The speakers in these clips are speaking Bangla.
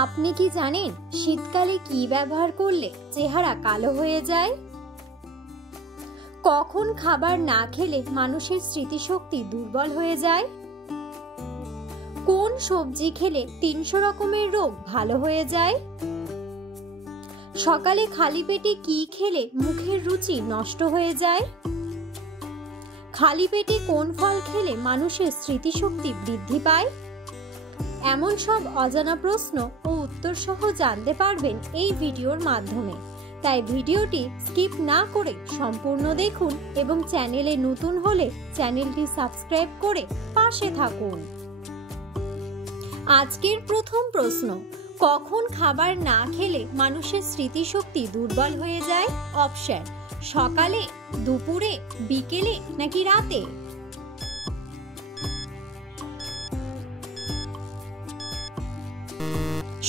আপনি কি জানেন শীতকালে কি ব্যবহার করলে চেহারা কালো হয়ে যায়? কখন খাবার না খেলে মানুষের স্মৃতিশক্তি দুর্বল হয়ে যায়? কোন সবজি খেলে ৩০০ রকমের রোগ ভালো হয়ে যায়? সকালে খালি পেটে কি খেলে মুখের রুচি নষ্ট হয়ে যায়? খালি পেটে কোন ফল খেলে মানুষের স্মৃতিশক্তি বৃদ্ধি পায়? এমন সব অজানা প্রশ্ন ও উত্তর সহ জানতে পারবেন এই ভিডিওর মাধ্যমে। তাই ভিডিওটি স্কিপ না করে সম্পূর্ণ দেখুন এবং চ্যানেলে নতুন হলে চ্যানেলটি সাবস্ক্রাইব করে পাশে থাকুন। আজকের প্রথম প্রশ্ন, কখন খাবার না খেলে মানুষের স্মৃতিশক্তি দুর্বল হয়ে যায়? অপশন: সকালে, দুপুরে, বিকেলে নাকি রাতে?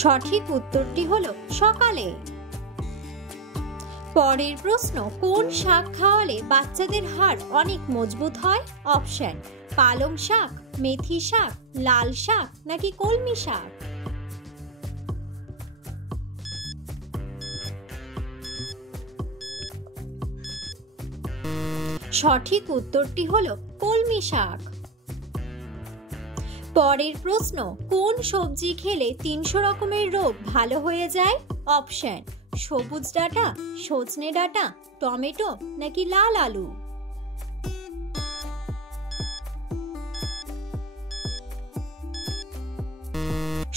সঠিক উত্তরটি হলো সকালে। পরের প্রশ্ন, কোন শাক খাওয়ালে বাচ্চাদের হাড় অনেক মজবুত হয়? অপশন: পালং শাক, মেথি শাক, লাল শাক নাকি কলমি শাক? সঠিক উত্তরটি হলো কলমি শাক। পরের প্রশ্ন, কোন সবজি খেলে ৩০০ রকমের রোগ ভালো হয়ে যায়? অপশন: সবুজ ডাঁটা, সজনে ডাঁটা, টমেটো নাকি লাল আলু?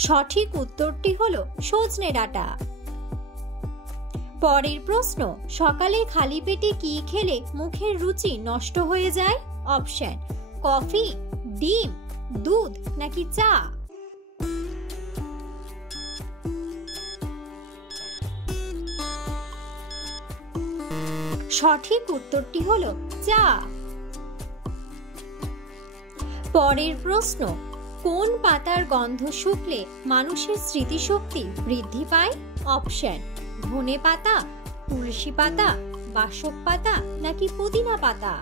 সঠিক উত্তরটি হলো সজনে ডাঁটা। পরের প্রশ্ন, সকালে খালি পেটে কি খেলে মুখের রুচি নষ্ট হয়ে যায়? অপশন: কফি, ডিম, দুধ নাকি চা? সঠিক উত্তরটি হলো চা। পরের প্রশ্ন, কোন পাতার গন্ধ শুকলে মানুষের স্মৃতিশক্তি বৃদ্ধি পায়? অপশন: ধনে পাতা, তুলসী পাতা, বাসক পাতা নাকি পুদিনা পাতা?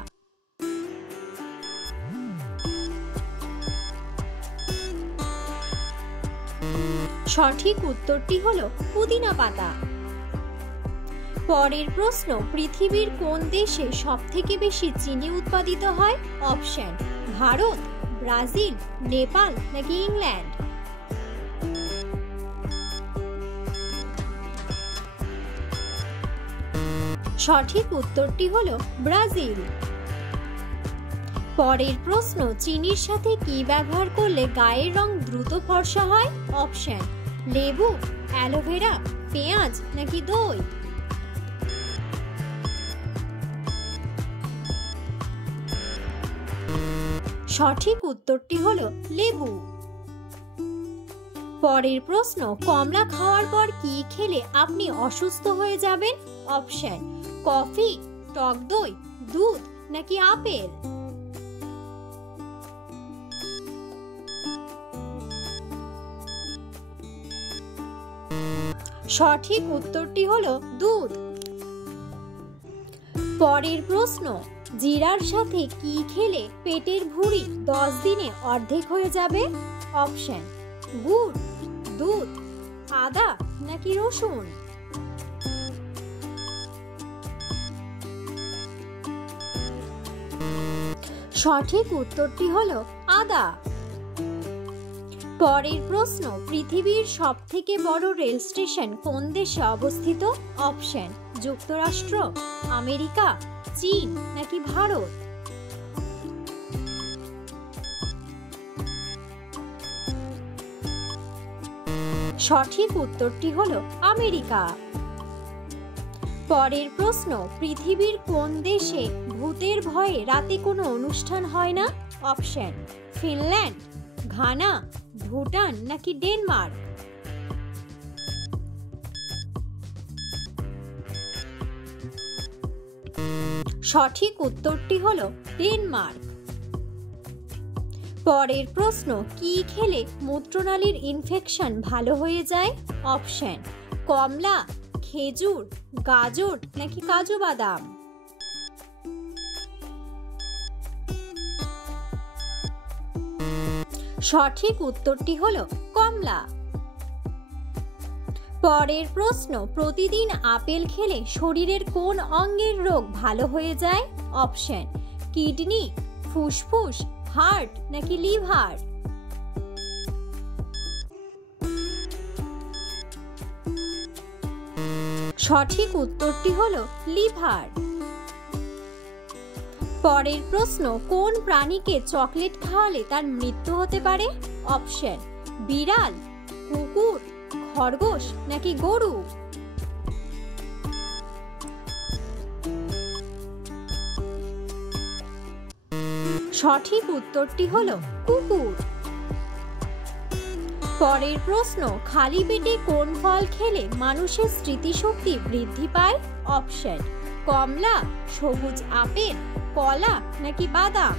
সঠিক উত্তরটি হলো পুদিনা পাতা। পরের প্রশ্ন, পৃথিবীর কোন দেশে সবথেকে বেশি চিনি উৎপাদিত হয়? অপশন: ভারত, ব্রাজিল, নেপাল নাকি ইংল্যান্ড? সঠিক উত্তরটি হলো ব্রাজিল। পরের প্রশ্ন, চিনির সাথে কি ব্যবহার করলে গায়ের রং দ্রুত ফর্সা হয়? অপশন: লেবু, অ্যালোভেরা, পেঁয়াজ নাকি দই? সঠিক উত্তরটি হলো লেবু। পরের প্রশ্ন, কমলা খাওয়ার পর কি খেলে আপনি অসুস্থ হয়ে যাবেন? অপশন: কফি, টক দই, দুধ নাকি আপেল? সঠিক উত্তরটি হলো দুধ। পরের প্রশ্ন, জিরার সাথে কি খেলে পেটের ভুঁড়ি 10 দিনে অর্ধেক হয়ে যাবে? অপশন: গুড়, দুধ, আদা নাকি রসুন? সঠিক উত্তরটি হলো আদা। পরের প্রশ্ন, পৃথিবীর সবথেকে বড় রেল স্টেশন কোন দেশে অবস্থিত? অপশন: যুক্তরাষ্ট্র, আমেরিকা, চীন নাকি ভারত? সঠিক উত্তরটি হলো আমেরিকা। পরের প্রশ্ন, পৃথিবীর কোন দেশে ভূতের ভয়ে রাতে কোনো অনুষ্ঠান হয় না? অপশন: ফিনল্যান্ড, ঘানা, ভুটান নাকি ডেনমার্ক? সঠিক উত্তরটি হলো ডেনমার্ক। পরের প্রশ্ন, কি খেলে মূত্রনালীর ইনফেকশন ভালো হয়ে যায়? অপশন: কমলা, খেজুর, গাজর নাকি কাজু বাদাম? সঠিক উত্তরটি হলো কমলা। পরের প্রশ্ন, প্রতিদিন আপেল খেলে শরীরের কোন অঙ্গের রোগ ভালো হয়ে যায়? অপশন, কিডনি, ফুসফুস, হার্ট নাকি লিভার? সঠিক উত্তরটি হলো লিভার। পরের প্রশ্ন, কোন প্রাণীকে চকলেট খাওয়ালে তার মৃত্যু হতে পারে? অপশন, বিড়াল, কুকুর, খরগোশ নাকি গরু? সঠিক উত্তরটি হলো কুকুর। পরের প্রশ্ন, খালি পেটে কোন ফল খেলে মানুষের স্মৃতিশক্তি বৃদ্ধি পায়? অপশন, কমলা, সবুজ আপেল, কলা নাকি বাদাম?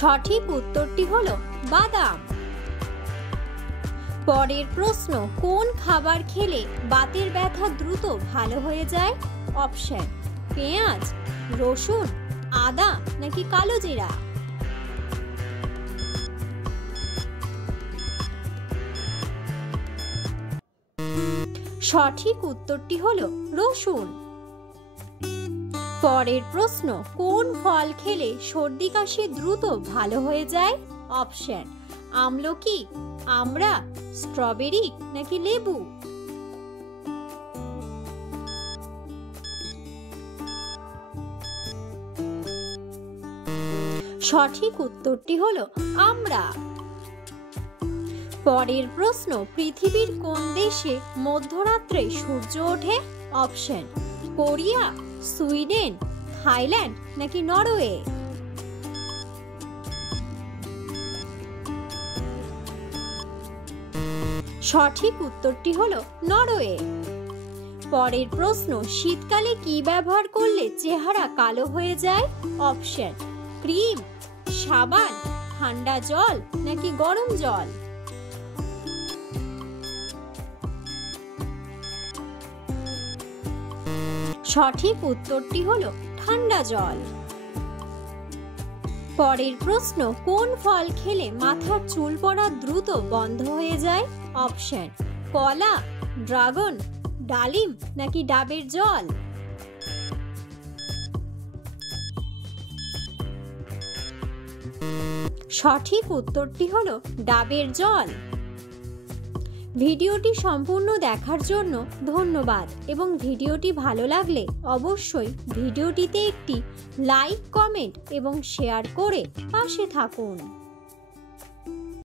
সঠিক উত্তরটি হলো বাদাম। পরের প্রশ্ন, কোন খাবার খেলে বাতের ব্যথা দ্রুত ভালো হয়ে যায়? অপশন, পেঁয়াজ, রসুন, আদা নাকি কালো জিরা? সঠিক উত্তরটি হলো রসুন। পরের প্রশ্ন, কোন ফল খেলে সর্দি কাশি দ্রুত ভালো হয়ে যায়? অপশন, আমলকি, আমড়া, স্ট্রবেরি নাকি লেবু? সঠিক উত্তরটি হলো আমড়া। পরের প্রশ্ন, পৃথিবীর কোন দেশে মধ্যরাত্রে সূর্য ওঠে? অপশন, কোরিয়া, সুইডেন, থাইল্যান্ড নাকি নরওয়ে? সঠিক উত্তরটি হলো নরওয়ে। পরের প্রশ্ন, শীতকালে কি ব্যবহার করলে চেহারা কালো হয়ে যায়? অপশন, ক্রিম, সাবান, ঠান্ডা জল নাকি গরম জল? সঠিক উত্তরটি হলো ঠান্ডা জল। পরের প্রশ্ন, কোন ফল খেলে মাথার চুল পড়া দ্রুত বন্ধ হয়ে যায়? অপশন, কলা, ড্রাগন, ডালিম নাকি ডাবের জল? সঠিক উত্তরটি হলো ডাবের জল। ভিডিওটি সম্পূর্ণ দেখার জন্য ধন্যবাদ এবং ভিডিওটি ভালো লাগলে অবশ্যই ভিডিওটিতে একটি লাইক, কমেন্ট এবং শেয়ার করে পাশে থাকুন।